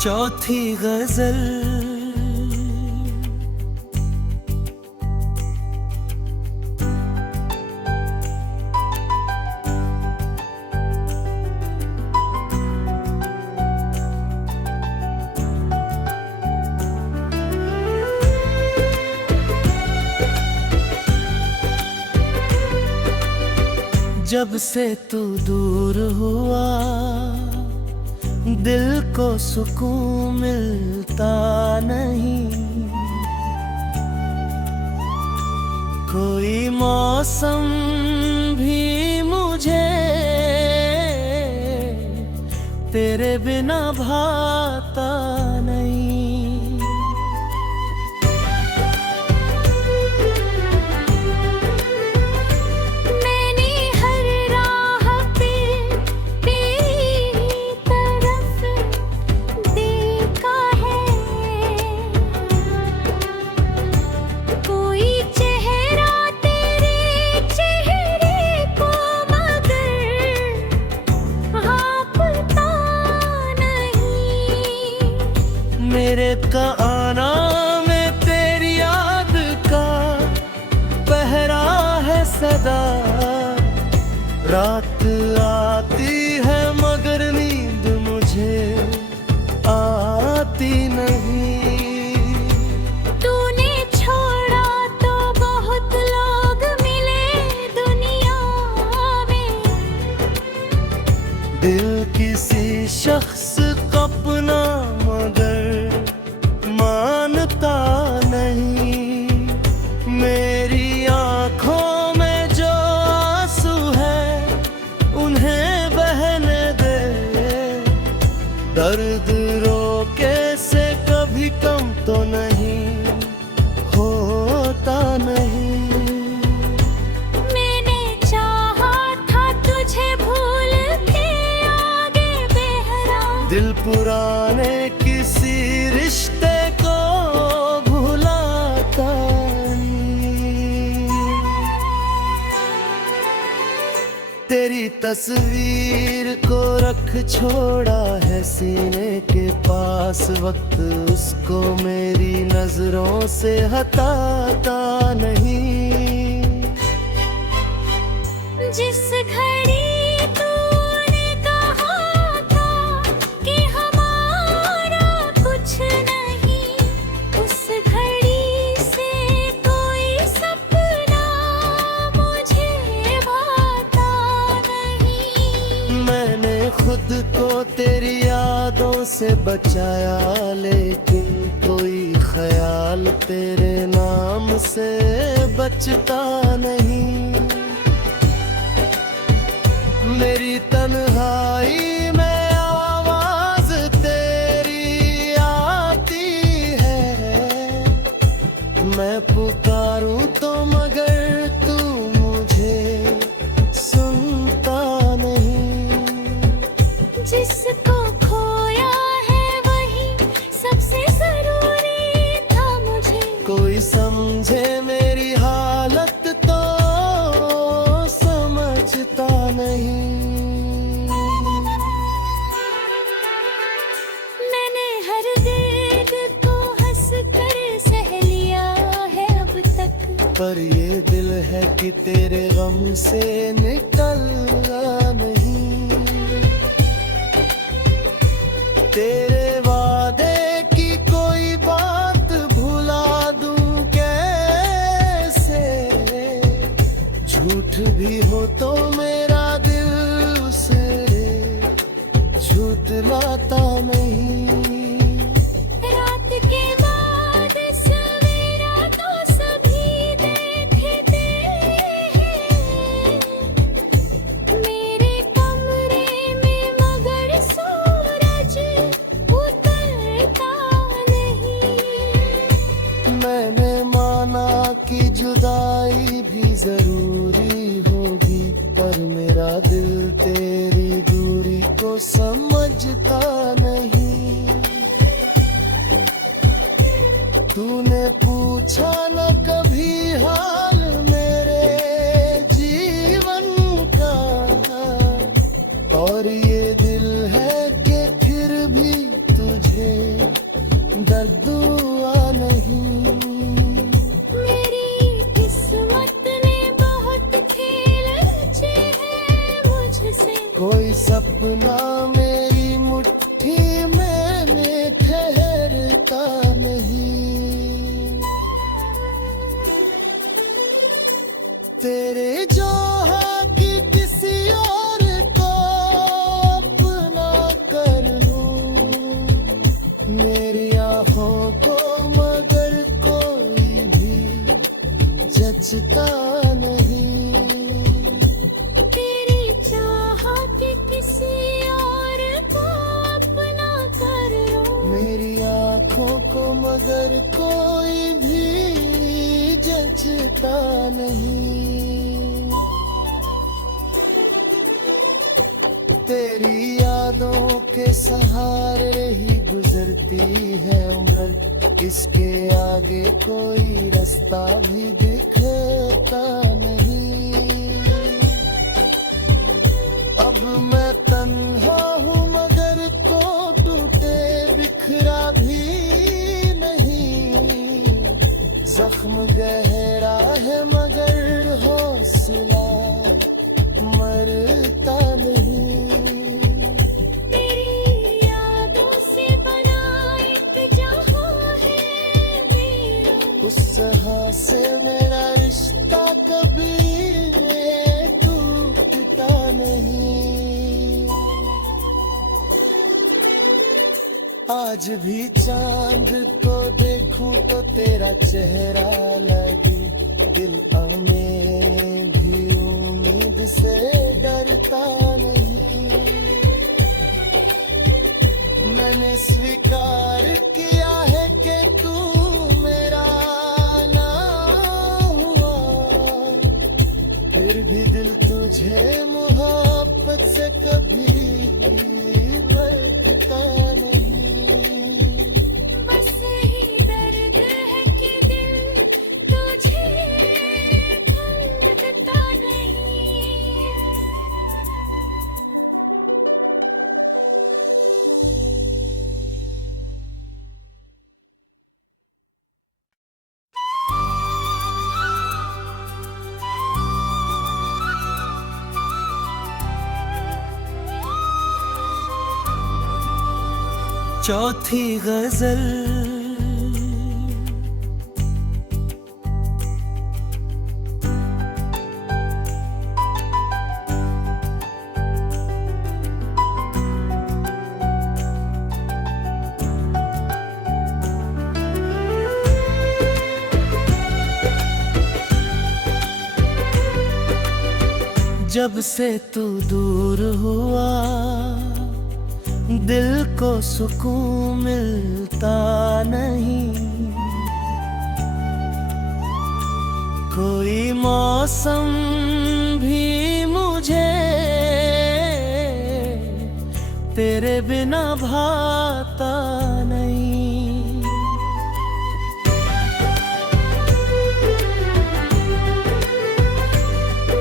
चौथी गजल। जब से तू दूर हुआ दिल को सुकून मिलता नहीं। कोई मौसम भी मुझे तेरे बिना भाता नहीं। मेरे का आना में तेरी याद का पहरा है सदा। रात आती है मगर नींद मुझे आती नहीं। तूने छोड़ा तो बहुत लोग मिले दुनिया में। दिल किसी शख्स का अपना मगर मानता नहीं। मेरी आंखों में जो आंसू है उन्हें बहने दे। दर्द रोके से कभी कम तो नहीं होता नहीं। मैंने चाहा था तुझे भूल के आगे बहरा। दिल पुराने किसी रिश्ते को भुलाता नहीं। तेरी तस्वीर को रख छोड़ा है सीने के पास। वक्त उसको मेरी नजरों से हटाता नहीं। जिस घड़ी तूने कहा था कि हमारा कुछ नहीं, उस घड़ी से कोई सपना मुझे भाता नहीं। मैंने खुद को तेरी यादों से बचाया लेकिन कोई ख्याल तेरे नाम से बचता नहीं। मेरी तन्हाई में आवाज तेरी आती है। मैं पुकारूं तो मगर तू मुझे सुनता नहीं। जिसको खोया है वही सबसे जरूरी था मुझे। कोई समझे मेरी हालत तो समझता नहीं। मैंने हर दर्द को हंस कर सह लिया है अब तक। पर ये दिल है कि तेरे गम से निकला नहीं। तेरे वादे की कोई बात भुला दूं कैसे। झूठ भी हो तो मेरा दिल उसे झुठलाता नहीं। रात के बाद सवेरा तो सभी देखते हैं। मेरे कमरे में मगर सूरज उतरता नहीं। मैंने माना कि जुदाई भी जरूरी होगी पर मेरा दिल तेरी दूरी को समझता नहीं। तूने पूछा न कभी हाल मेरे जीवन का। और ये दिल है कि फिर भी तुझे तेरे जोहा की किसी और को अपना कर लूं, मेरी आंखों को मगर कोई भी जचता नहीं। तेरी चाहत किसी और को अपना कर लो, मेरी आंखों को मगर कोई भी जचता नहीं। तेरी यादों के सहारे ही गुजरती है उम्र, इसके आगे कोई रास्ता भी दिखता नहीं। अब मैं तन्हा हूँ मगर को टूटे बिखरा भी नहीं। जख्म गहरा है मगर हौसला मरता नहीं। तेरी यादों से बना एक जहां है मेरा, उस जहां से मेरा रिश्ता कभी टूटता नहीं। आज भी चांद को देखूं तो तेरा चेहरा लगे, दिल में भी उम्मीद से डरता नहीं। मैंने स्वीकार किया है कि तू मेरा ना हुआ, फिर भी दिल तुझे मोहब्बत से कभी भटकता नहीं। बस यही दर्द है कि दिल तुझे धड़कता नहीं। चौथी गजल। जब से तू दूर हुआ दिल को सुकून मिलता नहीं। कोई मौसम भी मुझे तेरे बिना भाता नहीं।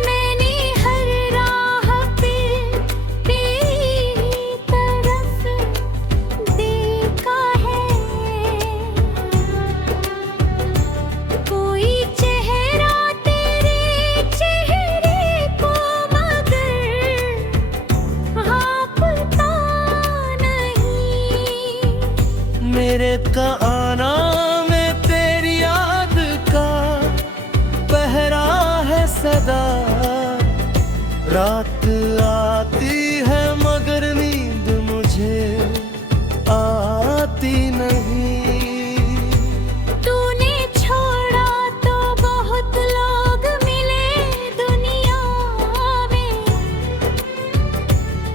मैंने हर राह पे तेरी तरफ देखा है, कोई चेहरा तेरे चेहरे को मगर भापता नहीं। मेरे का आना में तेरी याद का पहरा है सदा। रात आती है मगर नींद मुझे आती नहीं। तूने छोड़ा तो बहुत लोग मिले दुनिया में,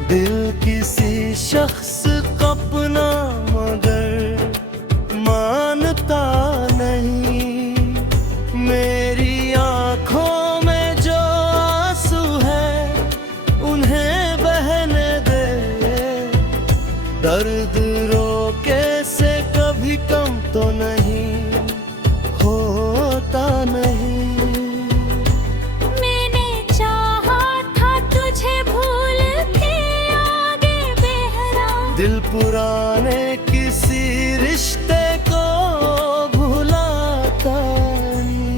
दिल किसी शख्स को अपना मगर मानता नहीं। मेरी आंखों में जो आंसू है उन्हें बहने दे। दर्द रोके से कभी कम तो नहीं होता नहीं। मैंने चाहा था तुझे भूल के आगे बहरा, दिल पुराने किसी रिश्ते को भुलाता नहीं।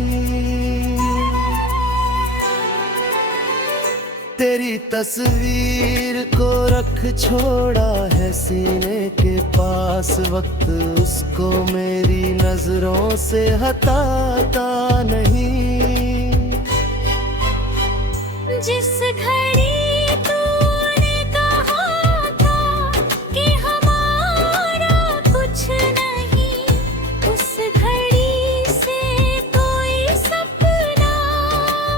तेरी तस्वीर को रख छोड़ा है सीने के पास, वक्त उसको मेरी नजरों से हटाता नहीं। जिस घड़ी तूने कहा था कि हमारा कुछ नहीं, उस घड़ी से कोई सपना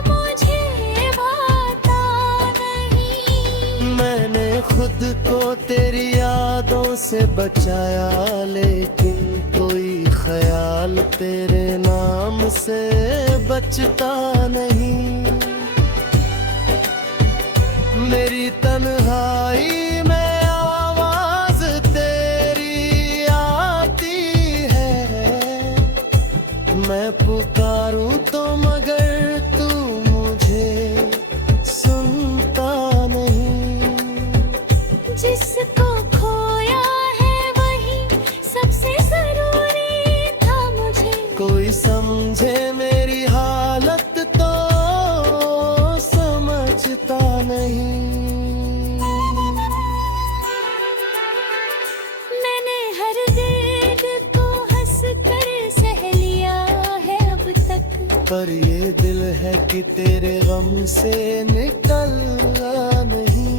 मुझे भाता नहीं। मैंने खुद को तेरी यादों से बचाया, लेकिन कोई ख्याल तेरे नाम से बचता नहीं। मेरी तन्हाई में आवाज तेरी आती है, मैं पुकारूं तो मगर तू मुझे सुनता नहीं। जिसको खोया है वही सबसे जरूरी था मुझे। कोई समझे मेरी हालत तो समझता नहीं। मैंने हर दर्द को हंस कर सह लिया है अब तक, पर ये दिल है कि तेरे गम से निकलना नहीं।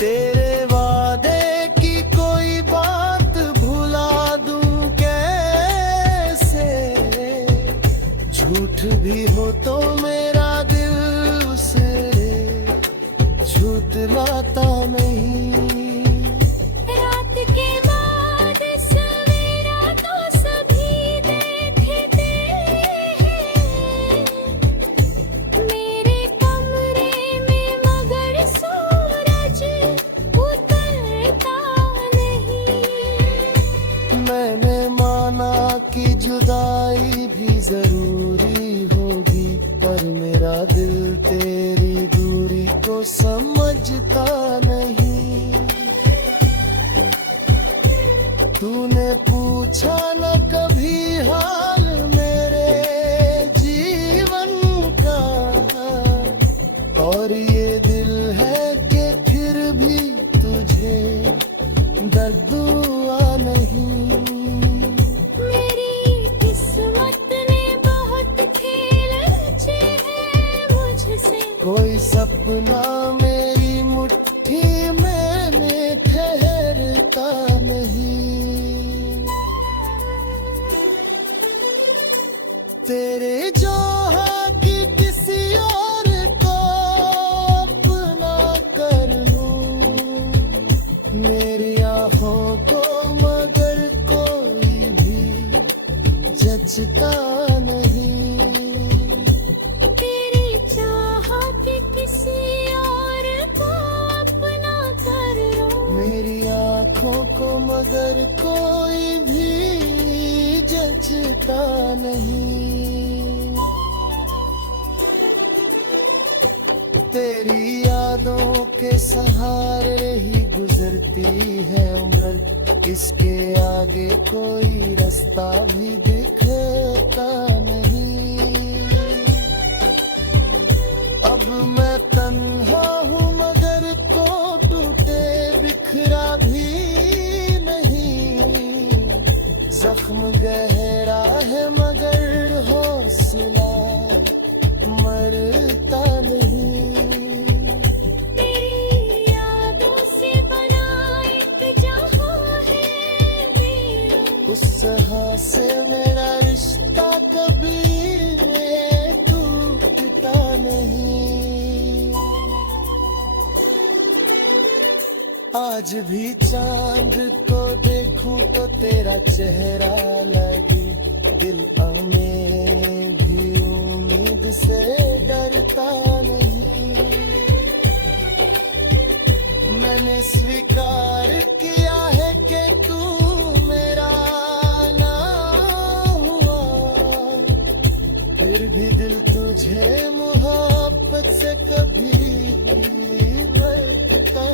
तेरे वादे की कोई बात भुला दूं कैसे, झूठ भी हो तो मेरा दिल उसे झुठलाता नहीं। रात के बाद सवेरा तो सभी देखते हैं, मेरे कमरे में मगर सूरज उतरता नहीं। मैंने माना कि जुदाई भी जरूरी होगी, पर मेरा दिल तेरी दूरी को समझता नहीं। तूने पूछा न कभी हाल मेरे जीवन का, और ये दिल है कि फिर भी तुझे दर्द हुआ नहीं। मेरी किस्मत ने बहुत खेल रचे हैं मुझसे, कोई सपना मेरी मुट्ठी में ठहरता नहीं। तेरे जो की किसी और को अपना कर लूं, मेरी आँखों को मगर कोई भी जचता नहीं। तेरी चाहत किसी और को अपना कर लो, मेरी आँखों को मगर कोई भी जचता नहीं। तेरी यादों के सहारे ही गुजरती है उम्र, इसके आगे कोई रास्ता भी दिखता नहीं। अब मैं तन्हा हूँ मगर को टूटे बिखरा भी नहीं। जख्म गहरा है मगर हौसला मरता नहीं। तेरी यादों से बना एक जहां है मेरा, उस जहां से मेरा रिश्ता कभी टूटता नहीं। आज भी चांद को देखूं तो तेरा चेहरा लगे, दिल में भी उम्मीद से डरता नहीं। मैंने स्वीकार किया है कि तू मेरा ना हुआ, फिर भी दिल तुझे मोहब्बत से कभी भटका